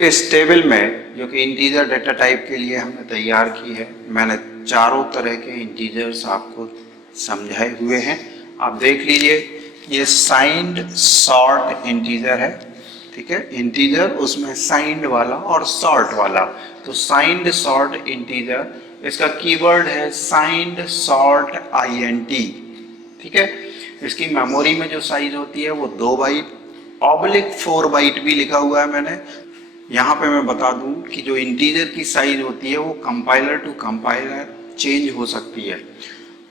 इस टेबल में जो कि इंटीजर डेटा टाइप के लिए हमने तैयार की है, मैंने चारों तरह के इंटीजर्स आपको समझाए हुए हैं। आप देख लीजिए, ये साइंड सॉर्ट इंटीजर है, ठीक है। इंटीजर उसमें साइंड वाला और सॉर्ट वाला। तो साइंड सॉर्ट इंटीजर, इसका कीवर्ड है साइंड सॉर्ट INT, ठीक है। इसकी मेमोरी में जो साइज होती है वो 2 बाइट ऑब्लिक 4 बाइट भी लिखा हुआ है मैंने। यहाँ पे मैं बता दूं कि जो इंटीजर की साइज होती है वो कंपाइलर टू कंपाइलर चेंज हो सकती है।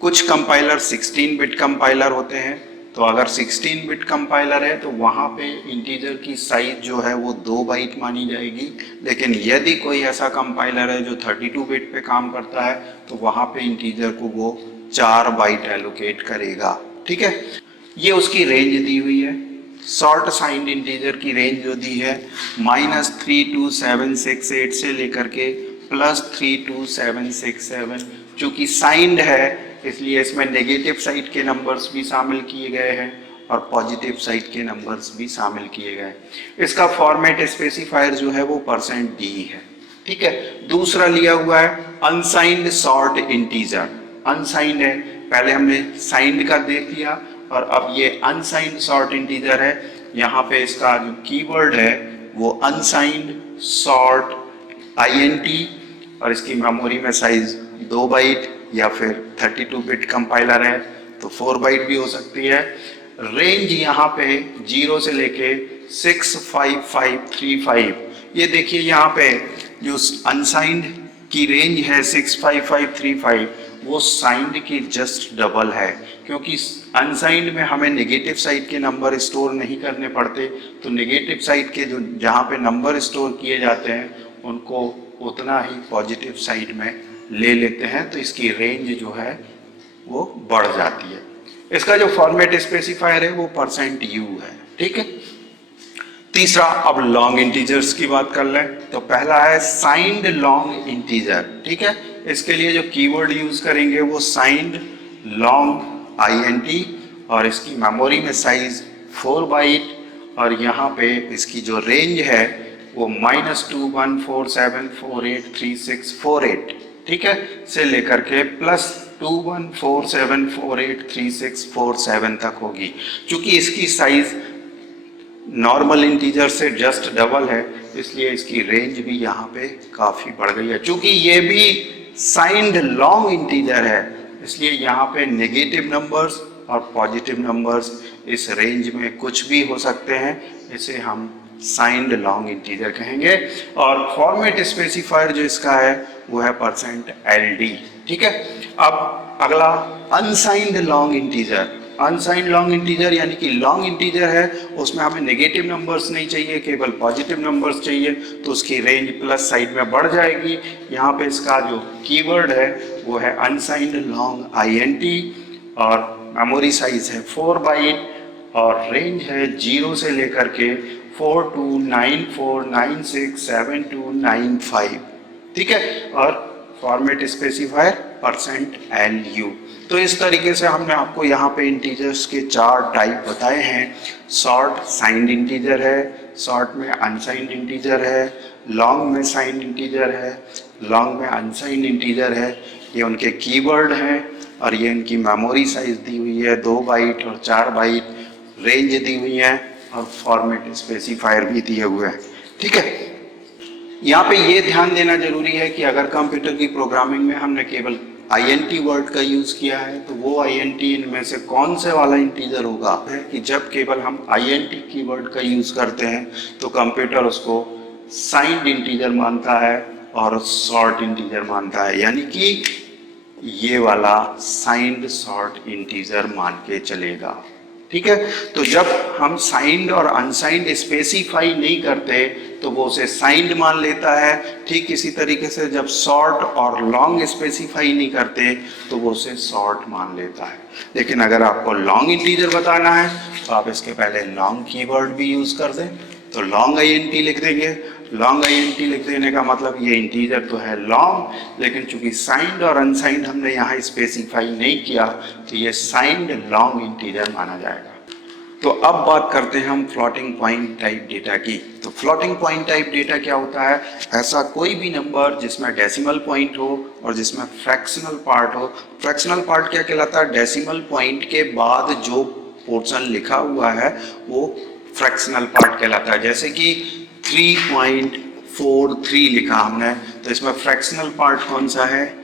कुछ कंपाइलर 16 बिट कंपाइलर होते हैं, तो अगर 16 बिट कंपाइलर है तो वहाँ पे इंटीजर की साइज जो है वो 2 बाइट मानी जाएगी। लेकिन यदि कोई ऐसा कंपाइलर है जो 32 बिट पे काम करता है तो वहाँ पे इंटीजर को वो 4 बाइट एलोकेट करेगा, ठीक है। ये उसकी रेंज दी हुई है। शॉर्ट साइंड इंटीजर की रेंज जो दी है -32768 से लेकर के +32767। चूंकि साइंड है इसलिए इसमें नेगेटिव साइड के नंबर्स भी शामिल किए गए हैं और पॉजिटिव साइड के नंबर्स भी शामिल किए गए। इसका फॉर्मेट स्पेसिफायर जो है वो %d है, ठीक है। दूसरा लिया हुआ है अनसाइंड शॉर्ट इंटीजर। अनसाइंड है, पहले हमने साइंड का देख लिया और अब ये अनसाइंड शॉर्ट इंटीजर है। यहाँ पे इसका जो कीवर्ड है वो अनसाइंड शॉर्ट INT और इसकी मेमोरी में साइज 2 बाइट या फिर 32 बिट कंपाइलर है तो 4 बाइट भी हो सकती है। रेंज यहाँ पे 0 से लेके 65535। ये देखिए यहाँ पे जो अनसाइंड की रेंज है 65535 वो साइंड की जस्ट डबल है, क्योंकि अनसाइंड में हमें नेगेटिव साइड के नंबर स्टोर नहीं करने पड़ते। तो नेगेटिव साइड के जो जहाँ पे नंबर स्टोर किए जाते हैं उनको उतना ही पॉजिटिव साइड में ले लेते हैं, तो इसकी रेंज जो है वो बढ़ जाती है। इसका जो फॉर्मेट स्पेसिफायर है वो %u है, ठीक है। तीसरा, अब लॉन्ग इंटीजर्स की बात कर लें तो पहला है साइंड लॉन्ग इंटीजर, ठीक है। इसके लिए जो कीवर्ड यूज करेंगे वो साइंड लॉन्ग INT और इसकी मेमोरी में साइज 4 बाइट और यहाँ पे इसकी जो रेंज है वो -2147483648, ठीक है, से लेकर के +2147483647 तक होगी। चूंकि इसकी साइज नॉर्मल इंटीजर से जस्ट डबल है इसलिए इसकी रेंज भी यहाँ पे काफ़ी बढ़ गई है। चूंकि ये भी साइंड लॉन्ग इंटीजर है इसलिए यहाँ पे नेगेटिव नंबर्स और पॉजिटिव नंबर्स इस रेंज में कुछ भी हो सकते हैं। इसे हम साइंड लॉन्ग इंटीजर कहेंगे और फॉर्मेट स्पेसिफायर जो इसका है वो है %LD, ठीक है। अब अगला unsigned long integer. Unsigned long integer यानी कि लॉन्ग इंटीजर है उसमें हमें नेगेटिव नंबर्स नहीं चाहिए, केवल पॉजिटिव नंबर्स चाहिए, तो उसकी रेंज प्लस साइड में बढ़ जाएगी। यहाँ पे इसका जो कीवर्ड है वो है अनसाइंड लॉन्ग INT और मेमोरी साइज है 4 बाइट और रेंज है 0 से लेकर के 4294967295, ठीक है। और फॉर्मेट स्पेसिफायर %LU। तो इस तरीके से हमने आपको यहाँ पे इंटीजर्स के 4 टाइप बताए हैं। शॉर्ट साइंड इंटीजर है, शॉर्ट में अनसाइंड इंटीजर है, लॉन्ग में साइंड इंटीजर है, लॉन्ग में अनसाइंड इंटीजर है। ये उनके कीवर्ड हैं और ये इनकी मेमोरी साइज दी हुई है 2 बाइट और 4 बाइट, रेंज दी हुई है और फॉर्मेट स्पेसिफायर भी दिए हुए हैं, ठीक है। यहाँ पे ये ध्यान देना जरूरी है कि अगर कंप्यूटर की प्रोग्रामिंग में हमने केवल INT वर्ड का यूज किया है तो वो INT इनमें से कौन से वाला इंटीजर होगा है कि जब केवल हम INT कीवर्ड का यूज करते हैं तो कंप्यूटर उसको साइंड इंटीजर मानता है और शॉर्ट इंटीजर मानता है, यानी कि ये वाला साइंड शॉर्ट इंटीजर मान के चलेगा, ठीक है। तो जब हम साइंड और अनसाइंड स्पेसिफाई नहीं करते तो वो उसे साइंड मान लेता है। ठीक इसी तरीके से जब शॉर्ट और लॉन्ग स्पेसिफाई नहीं करते तो वो उसे शॉर्ट मान लेता है। लेकिन अगर आपको लॉन्ग इंटीजर बताना है तो आप इसके पहले लॉन्ग कीवर्ड भी यूज कर दें, तो लॉन्ग INT लिख देंगे। लॉन्ग INT लिख देने का मतलब ये इंटीजर तो है लॉन्ग, लेकिन चूंकि साइंड और अनसाइंड हमने यहाँ स्पेसिफाई नहीं किया तो ये साइंड लॉन्ग इंटीजर माना जाएगा। तो अब बात करते हैं हम फ्लोटिंग पॉइंट टाइप डेटा की। तो फ्लोटिंग पॉइंट टाइप डेटा क्या होता है? ऐसा कोई भी नंबर जिसमें डेसिमल पॉइंट हो और जिसमें फ्रैक्शनल पार्ट हो। फ्रैक्शनल पार्ट क्या कहलाता है? डेसिमल पॉइंट के बाद जो पोर्शन लिखा हुआ है वो फ्रैक्शनल पार्ट कहलाता है। जैसे कि 3.43 लिखा हमने, तो इसमें फ्रैक्शनल पार्ट कौन सा है?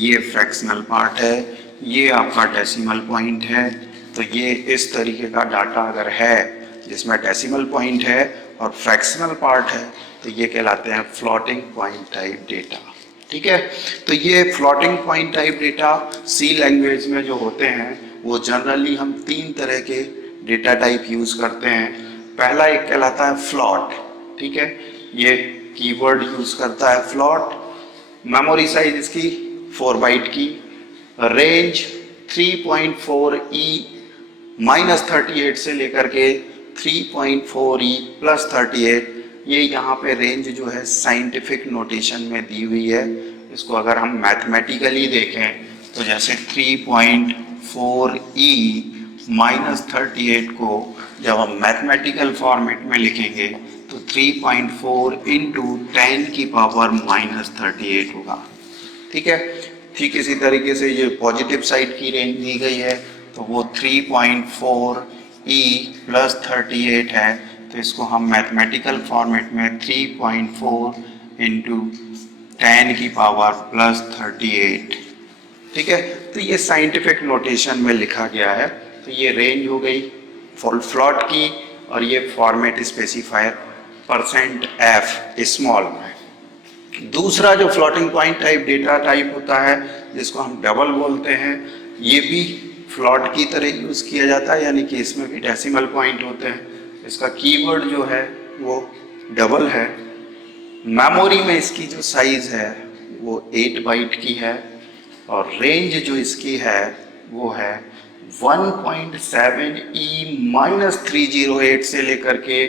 ये फ्रैक्शनल पार्ट है, ये आपका डेसिमल पॉइंट है। तो ये इस तरीके का डाटा अगर है जिसमें डेसिमल पॉइंट है और फ्रैक्शनल पार्ट है तो ये कहलाते हैं फ्लोटिंग पॉइंट टाइप डेटा। ठीक है, तो ये फ्लोटिंग पॉइंट टाइप डेटा सी लैंग्वेज में जो होते हैं वो जनरली हम 3 तरह के डेटा टाइप यूज करते हैं। पहला एक कहलाता है फ्लॉट। ठीक है, ये कीवर्ड यूज करता है फ्लॉट। मेमोरी साइज इसकी 4 बाइट की, रेंज 3.4e -38 से लेकर के 3.4e +38। ये यहाँ पे रेंज जो है साइंटिफिक नोटेशन में दी हुई है। इसको अगर हम मैथमेटिकली देखें तो जैसे 3.4e -38 को जब हम मैथमेटिकल फॉर्मेट में लिखेंगे तो 3.4 × 10⁻⁻38 होगा। ठीक है, ठीक इसी तरीके से ये पॉजिटिव साइड की रेंज दी गई है तो वो 3.4e +38 है। तो इसको हम मैथमेटिकल फॉर्मेट में 3.4 × 10⁻⁻38। ठीक है, तो ये साइंटिफिक नोटेशन में लिखा गया है। तो ये रेंज हो गई फ्लॉट की और ये फॉर्मेट स्पेसिफायर %f स्मॉल में। दूसरा जो floating point type data type होता है जिसको हम डबल बोलते हैं, ये भी फ्लॉट की तरह यूज़ किया जाता है, यानी कि इसमें भी डेसिमल पॉइंट होते हैं। इसका कीवर्ड जो है वो डबल है। मेमोरी में इसकी जो साइज़ है वो 8 बाइट की है और रेंज जो इसकी है वो है 1.7e -308 से लेकर के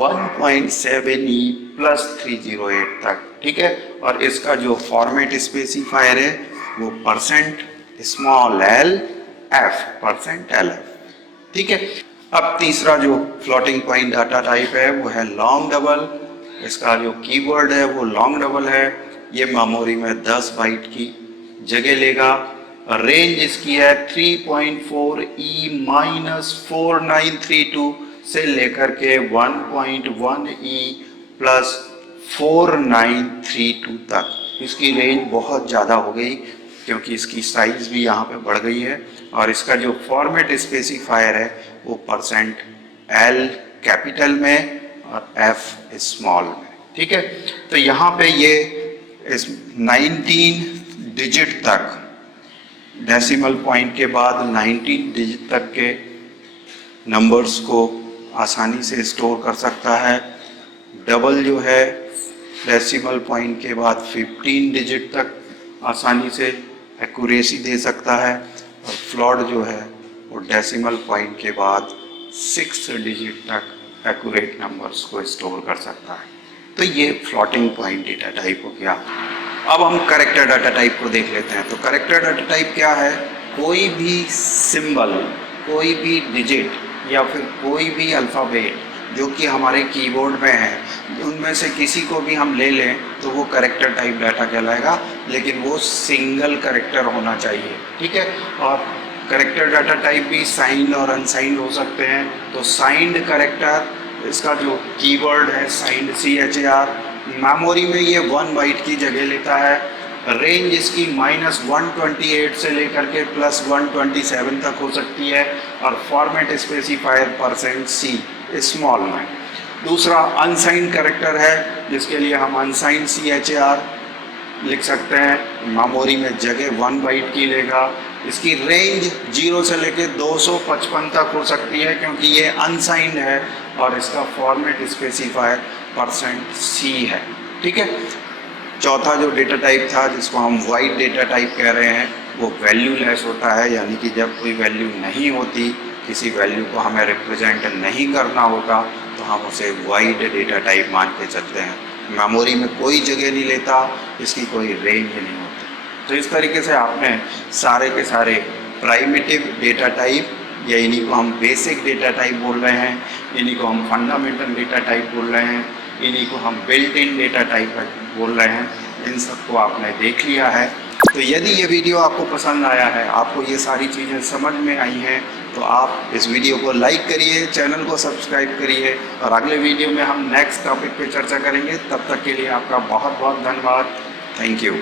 1.7e +308 तक। ठीक है, और इसका जो फॉर्मेट स्पेसिफायर है वो %LF। ठीक है, अब तीसरा जो फ्लोटिंग पॉइंट डाटा टाइप है वो है लॉन्ग डबल। इसका जो कीवर्ड है वो लॉन्ग डबल है। ये मेमोरी में 10 बाइट की जगह लेगा। रेंज इसकी है 3.4e -4932 से लेकर के 1.1e +4932 तक। इसकी रेंज बहुत ज़्यादा हो गई क्योंकि इसकी साइज़ भी यहाँ पे बढ़ गई है। और इसका जो फॉर्मेट स्पेसिफायर है वो %L कैपिटल में और F स्मॉल में। ठीक है, तो यहाँ पे ये 19 डिजिट तक, डेसिमल पॉइंट के बाद 19 डिजिट तक के नंबर्स को आसानी से स्टोर कर सकता है। डबल जो है डेसिमल पॉइंट के बाद 15 डिजिट तक आसानी से एक्यूरेसी दे सकता है और फ्लॉट जो है वो डेसिमल पॉइंट के बाद 6 डिजिट तक एक्यूरेट नंबर्स को स्टोर कर सकता है। तो ये फ्लोटिंग पॉइंट डेटा टाइप हो गया। अब हम कैरेक्टर डाटा टाइप को देख लेते हैं। तो कैरेक्टर डाटा टाइप क्या है? कोई भी सिंबल, कोई भी डिजिट या फिर कोई भी अल्फ़ाबेट जो कि हमारे कीबोर्ड में है, उनमें से किसी को भी हम ले लें तो वो कैरेक्टर टाइप डाटा कहलाएगा, लेकिन वो सिंगल कैरेक्टर होना चाहिए। ठीक है, और कैरेक्टर डाटा टाइप भी साइंड और अनसाइंड हो सकते हैं। तो साइंड कैरेक्टर, इसका जो कीवर्ड है साइंड CHAR, मेमोरी में ये 1 बाइट की जगह लेता है। रेंज इसकी -128 से लेकर के +127 तक हो सकती है और फॉर्मेट स्पेसिफायर %C स्मॉल में। दूसरा अनसाइंड कैरेक्टर है जिसके लिए हम अनसाइंड CHAR लिख सकते हैं। मेमोरी में जगह 1 बाइट की लेगा। इसकी रेंज 0 से लेकर 255 तक हो सकती है क्योंकि ये अनसाइंड है और इसका फॉर्मेट स्पेसिफायर %C है। ठीक है, चौथा जो डेटा टाइप था जिसको हम वाइड डेटा टाइप कह रहे हैं वो वैल्यू लेस होता है, यानी कि जब कोई वैल्यू नहीं होती, किसी वैल्यू को हमें रिप्रेजेंट नहीं करना होता तो हम उसे वाइड डेटा टाइप मान के चलते हैं। मेमोरी में कोई जगह नहीं लेता, इसकी कोई रेंज नहीं होती। तो इस तरीके से आपने सारे के सारे प्राइमिटिव डेटा टाइप या इन्हीं को हम बेसिक डेटा टाइप बोल रहे हैं, इन्हीं को हम फंडामेंटल डेटा टाइप बोल रहे हैं, इन्हीं को हम बिल्ट इन डेटा टाइप बोल रहे हैं। इन सबको आपने देख लिया है। तो यदि ये वीडियो आपको पसंद आया है, आपको ये सारी चीज़ें समझ में आई हैं, तो आप इस वीडियो को लाइक करिए, चैनल को सब्सक्राइब करिए और अगले वीडियो में हम नेक्स्ट टॉपिक पे चर्चा करेंगे। तब तक के लिए आपका बहुत बहुत धन्यवाद। Thank you.